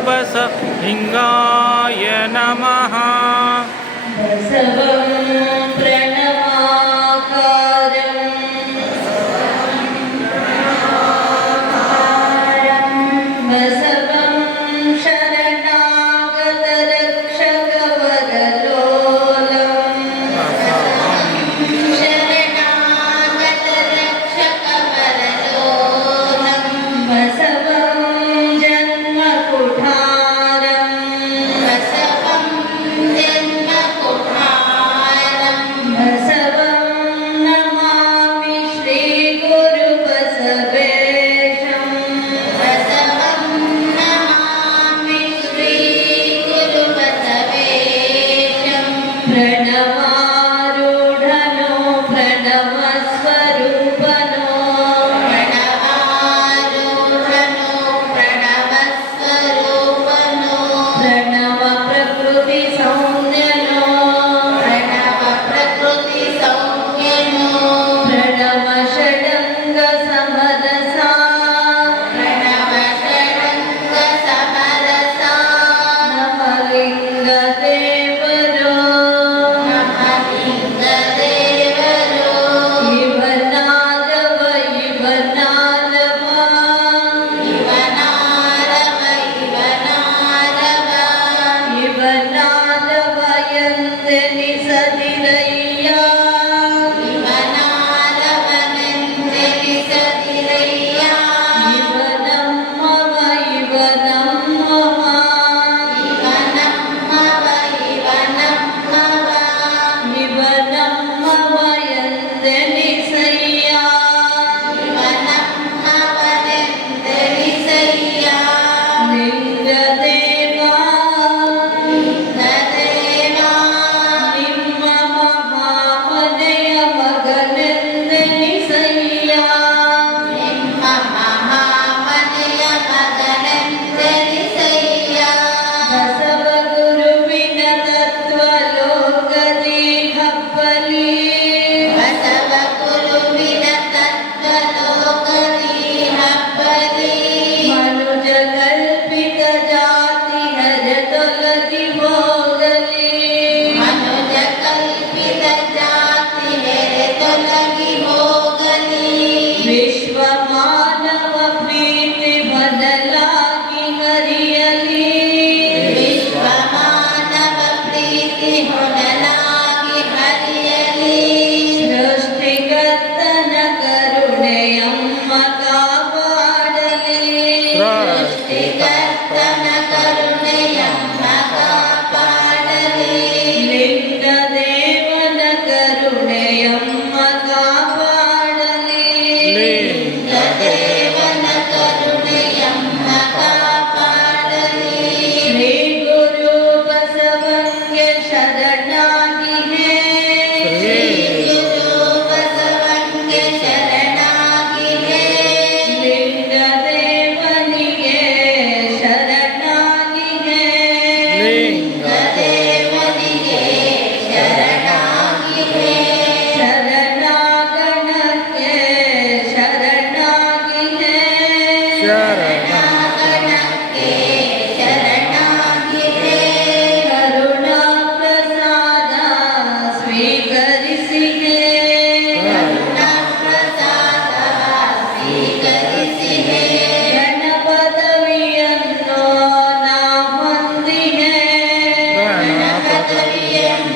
गुरुबसलिङ्गाय नमः Sadhana ಸ್ವೀಕರಿಸಿಗೆ ಗಣಪದವಿಯನ್ನು ನಾ ಹೊಂದಿಗೆ ಗಣಪದವಿಯನ್ನು